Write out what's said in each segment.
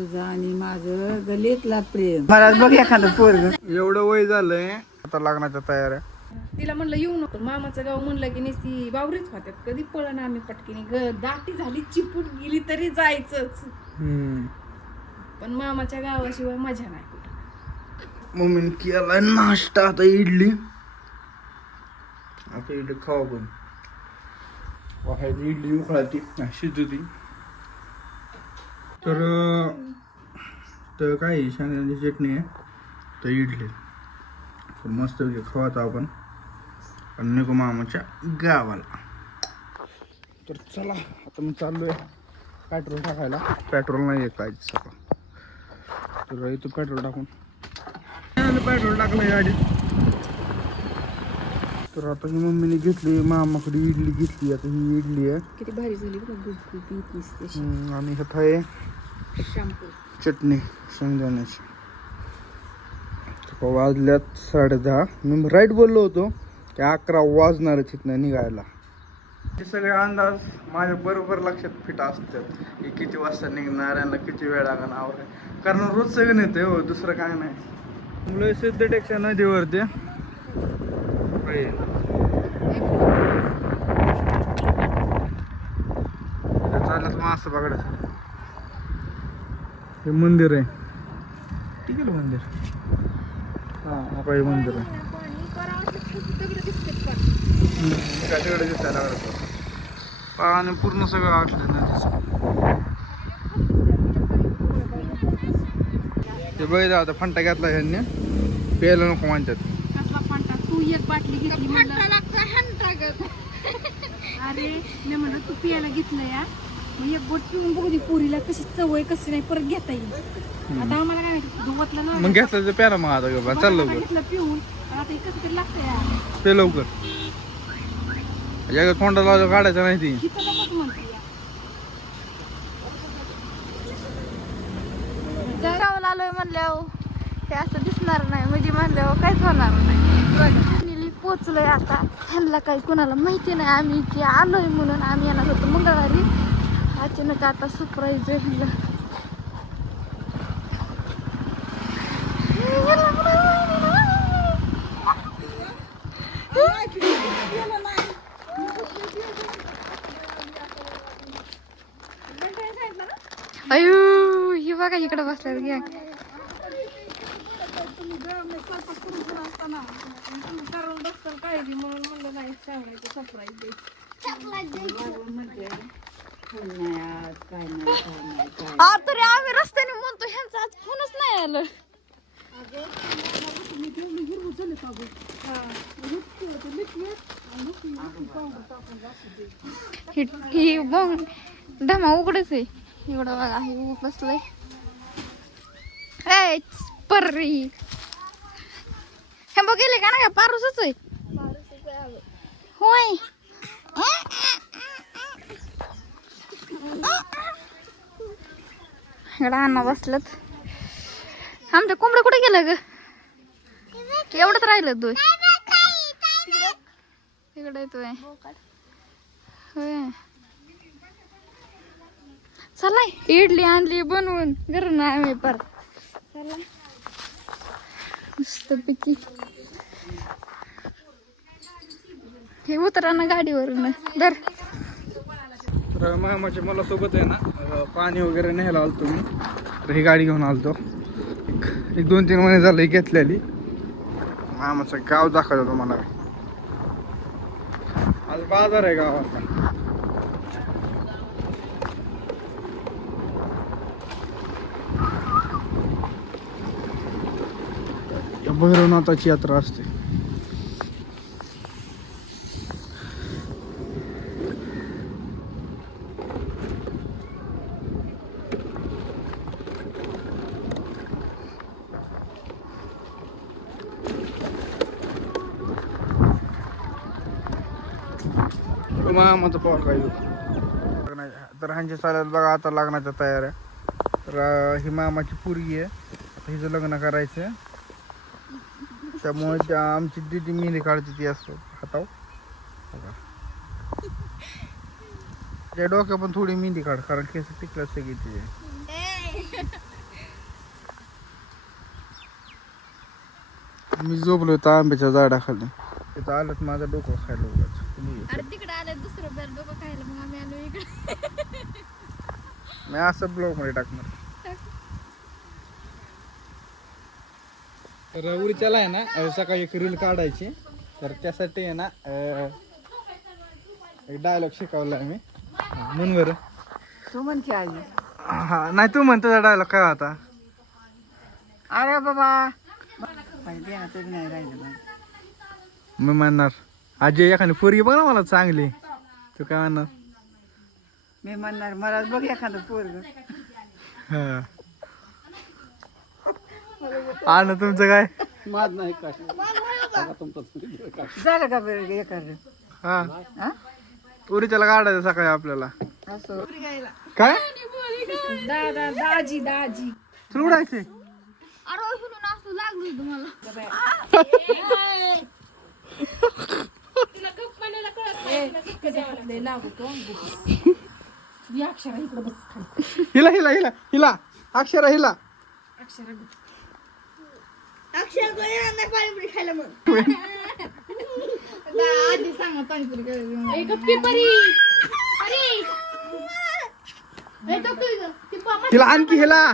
तुझं आणि माझं गलीतला प्रेम. मला बघ एखादं पोरग एवढं वय झालंय आता लग्नाच्या तयाऱ्या. तिला म्हणलं येऊ नको, मामाचं गाव म्हणलं की नुसती वावरीच होत्यात, कधी पळण आम्ही पटकीने दाटी झाली चिपूट गेली तरी जायचंच. पण मामाच्या गावाशिवाय मजा नाही कुठं. मम्मीने केलाय नाश्ता. आता इडली खावा पण वाहायची इडली उकळाती शिजती. तर काय शेंगदाण्याची चटणी आहे तर इडली तर मस्त खावाचा आपण आणि निघू मामाच्या गावाला. तर चला आता मी चाललोय पेट्रोल टाकायला. पेट्रोल नाही आहे काय सगळं. तर इथं पेट्रोल टाकून पेट्रोल टाकलं गाडीत. तर आता ही मम्मीने घेतली मामाकडे इडली घेतली. आता ही इडली आहे किती भारी झाली बघ. आणि ह्यात आहे शॅम्पू चटणी शेंगदाण्याची. वाजल्यात 10:30. मी राईट बोललो होतो की 11 वाजणारच इथनं निघायला. हे सगळे अंदाज माझ्या बरोबर लक्षात फिट असतात की किती वाजता निघणार यांना किती वेळ लागणार. कारण रोज सगळं नेते हो, दुसरं काय नाही. मुलं सिद्धटेकच्या नदीवरती चालत मासं बघायचं. हे मंदिर आहे. ठीक आहे मंदिर. हा काही मंदिर आहे. तिकडे दिसायला लागलं पाणी पूर्ण सगळं आटलं नदीचं. ते बघ आता फंटा घेतला ह्यांनी प्यायला नको म्हणतात. तू एक बाटली घेतली अरे मी म्हणलं तू पियाला घेतलं या मग एक बोट पिऊन बघू दे पुरीला कशी चव आहे कशी नाही परत घेता येईल. आता आम्हाला काय धुवतलं ना मग घेतलं तर प्याला मग आता चाल लवकर घेतलं पिऊन आता कसं तरी लागतं यार. पे लवकर या तोंडाला काढायचं नाही ती. हिथं नकोच म्हणते या गावाला आलोय म्हणल्यावर हे असं दिसणार नाही म्हणजे म्हणल्यावर काहीच होणार नाही. पोचलोय आता. ह्यांना काही कुणाला माहिती नाही आम्ही की आलोय म्हणून. आम्ही येणार होतो मंगळवारी. अचानक आता सरप्राईज आहे. अयो ही बघा इकडे बसल्यात घ्या. म्हणून म्हणलं नाही सांगायचं सरप्राईज तरी आम्ही रस्त्याने म्हणतो ह्यांचं आज फोनच नाही आलं. ही मग धमा उघडच आहे. एवढं बघा हे बसलंय पर्री. हे बघ गेले का ना पारूसच आहे होय. इकडं अण्णा बसलत. आमच्या कोंबड्या कुठे गेलं ग? एवढंच राहिलं तू तिकडे येतोय होय. चला इडली आणली बनवून घरून आम्ही पर. चला मस्त पिकी हे उतरा ना गाडीवरून दर. तर मामाचे मला सोबत आहे ना पाणी वगैरे न्यायला आलतो मी. तर ही गाडी घेऊन आलतो. एक 2-3 महिने झालं ही घेतलेली. मामाचं गाव दाखवतो तुम्हाला. आज बाजार आहे गावाचा. भैरवनाथाची यात्रा असते. मामाचं पॉर काय तर ह्यांच्या चालत बघा आता लग्नाच्या तयाऱ्या. तर ही मामाची पोरगी आहे. आता हिचं लग्न करायचं. त्यामुळे आमची दिदी मेहंदी काढते ती असतो हाताव. त्या डोक्या पण थोडी मेहंदी काढ कारण केस पिकल्या सगळी तिचे. मी झोपलो होतो आंब्याच्या झाडाखाली. तिथं आलं माझं डोकं खायला उगाच. अरे तिकडे आलं दुसरं बेल डोकं खायला मग आम्ही आलो इकडे. मी असं ब्लॉग मध्ये टाकणार. तर उरीच्याला आहे ना सकाळी एक रील काढायची, तर त्यासाठी आहे ना एक डायलॉग शिकवला मी. म्हण बरं. तू म्हण की आजी. हा नाही तू म्हणतो डायलॉग काय होता? अरे बाबा पाहिजे ना तरी नाही राहिलं माझं. मी म्हणणार आजी एखादी पोरगी बघ ना मला चांगली. तू काय म्हणणार? मी म्हणणार मला बघ एखादं पोरग. हा आणि तुमचं काय? माझ नाही काय झालं का बरं एखादं. हा हा उरीच्याला काढायचं सकाळी आपल्याला. असं काय दाजी तुला उडायचे? अरे म्हणून असं लागलं तुम्हाला. हिला हिला हिला हिला अक्षरा हिला. अक्षर नाही पाणीपुरी खायला मग. आधी सांगा पाणीपुरी हिला आणखी हिला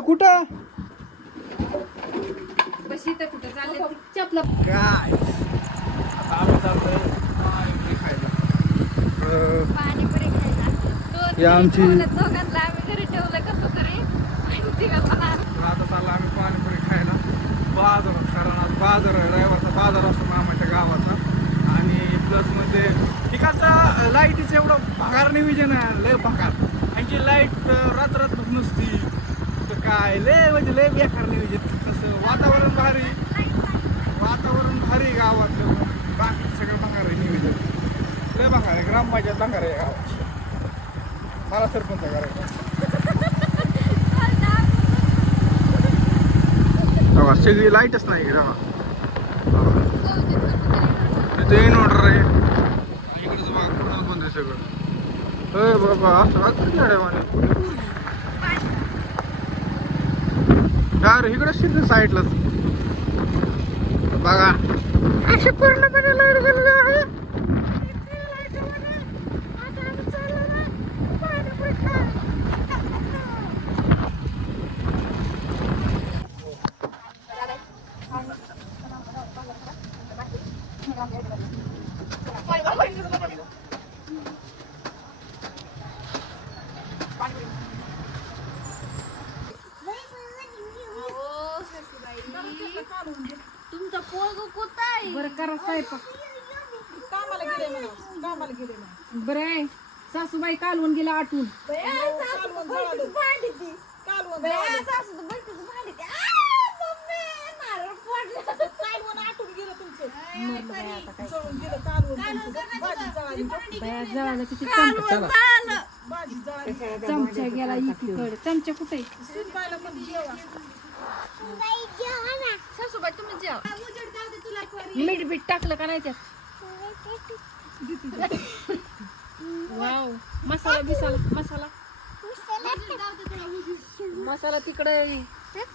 कुठं कुठं चालले चपला काय आता आम्ही चाललोय पाणीपुरी खायला. पाणीपुरी खायला ही आमची दोघांना आम्ही घरी ठेवलं कसं तरी. आता चालला आम्ही पाणीपुरी खायला बाजारात. कारण आज बाजार आहे, रविवारचा बाजार असतो मामाच्या गावाचा. आणि प्लस मध्ये ठिकाणचा लाईटीचं एवढं पगार नियोजन आहे, लय पगार. आणखी लाईट रात्र नसती तर काय लय म्हणजे लय बेकार नियोजन. तसं वातावरण भारी गावातलं. बाकी सगळं पगार आहे नियोजन लय पगार आहे. ग्रामपंचायत पगार आहे गावाची. मला सरपंच करायचा. सगळी लाईटच नाही तिथे इन्व्हर्टर आहे. इकडे बंद आहे सगळं. बाबा असं इकडे शिरले साईडलाच बघा. अशी पूर्णपणे लाईट गेलेली आहे. तुमचा पोरग कोताय बरं करा स्वयंपाक. बरं आहे सासूबाई कालवून गेला आटून. जळालं किती चमचा गेला इकडे. चमचा कुठे? सासूबाई तुम्ही जेवा. मीठ बीठ टाकलं का नाही त्यात? वाव मसाला बिसाला मसाला तिकडे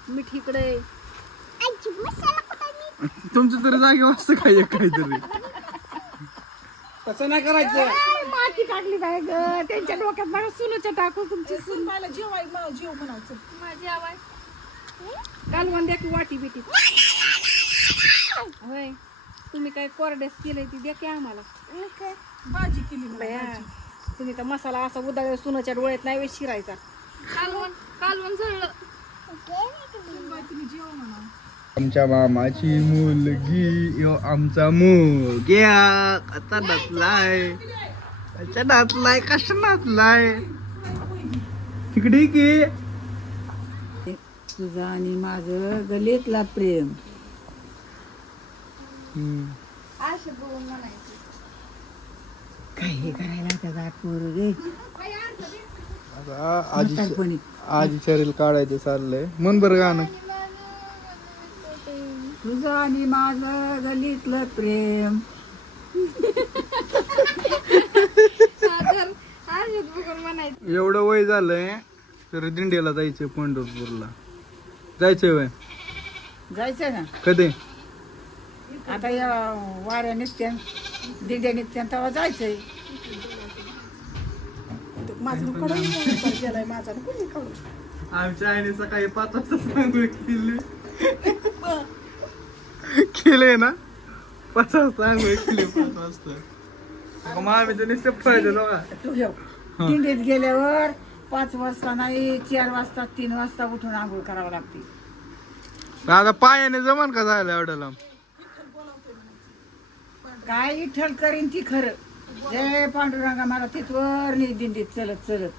मीठ इकडे. तुमच्या तरी जागी वाजतं काय काहीतरी. तसं नाही करायचं. माती टाकली बाय ग त्यांच्या डोक्यात. मला सुनच्या टाकू तुमची सून. जेव म्हणायचं माझी आवाज कालवण द्या की वाटी बिटी. होय तुम्ही काय कोरड्यास केलंय ती द्या की आम्हाला. भाजी केली बया तुम्ही तर मसाला असा उदाळ सुनाच्या डोळ्यात नाही वेळ शिरायचा. कालवण झळलं. आमच्या मामाची मुलगी यो आमचा मुलग्या आता नाचलाय. अच्छा नाचलाय कशा नाचलाय तिकडे की. तुझं आणि माझं गलीतला प्रेम. असे बोलून म्हणायचे. काही करायला त्याचा पोरगे आजीच्या रील काढायचे चाललंय. मन बरं गाणं. तुझं आणि माझं गलीतलं प्रेम. बघून म्हणायचं एवढं वय झालंय तर दिंडीला जायचंय पंढरपूरला. जायचंय वय जायचं ना कधी? आता या वाऱ्या निघत्या दिंड्या निघत्या तेव्हा जायचंय. आमच्या आईने सकाळी 5 वाजता सांगू केले ना 5 वाजता आंघोळ केली 5 वाजता. मग आम्ही तर नुसते पळायचो बघा. तू घेऊ दिंडीत गेल्यावर 5 वाजता नाही 4 वाजता 3 वाजता उठून आंघोळ करावं लागते. आता पायाने जमान का जायला एवढ्या लांब? काय विठ्ठल करीन ती खरं. जय पांडुरंगा मला तिथवर नाही दिंडीत चलत चलत.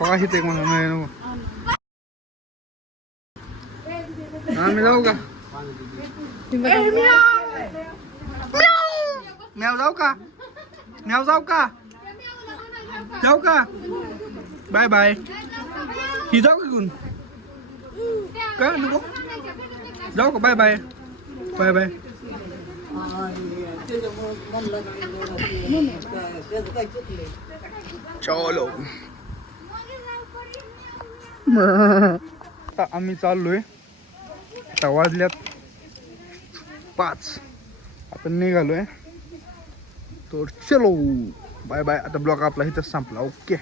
पाहिजे म्हणा नाही नको. आम्ही जाऊ का? म्याव जाऊ का? म्याव जाऊ का? जाऊ का? Bye bye. ही जाऊ का घेऊन? काय नको जाऊ का? Bye bye bye bye. चलो आता आम्ही चाललोय. आता वाजल्यात 5. आता निघालोय तर चलो बाय बाय. आता ब्लॉग आपला इथंच संपला. ओके.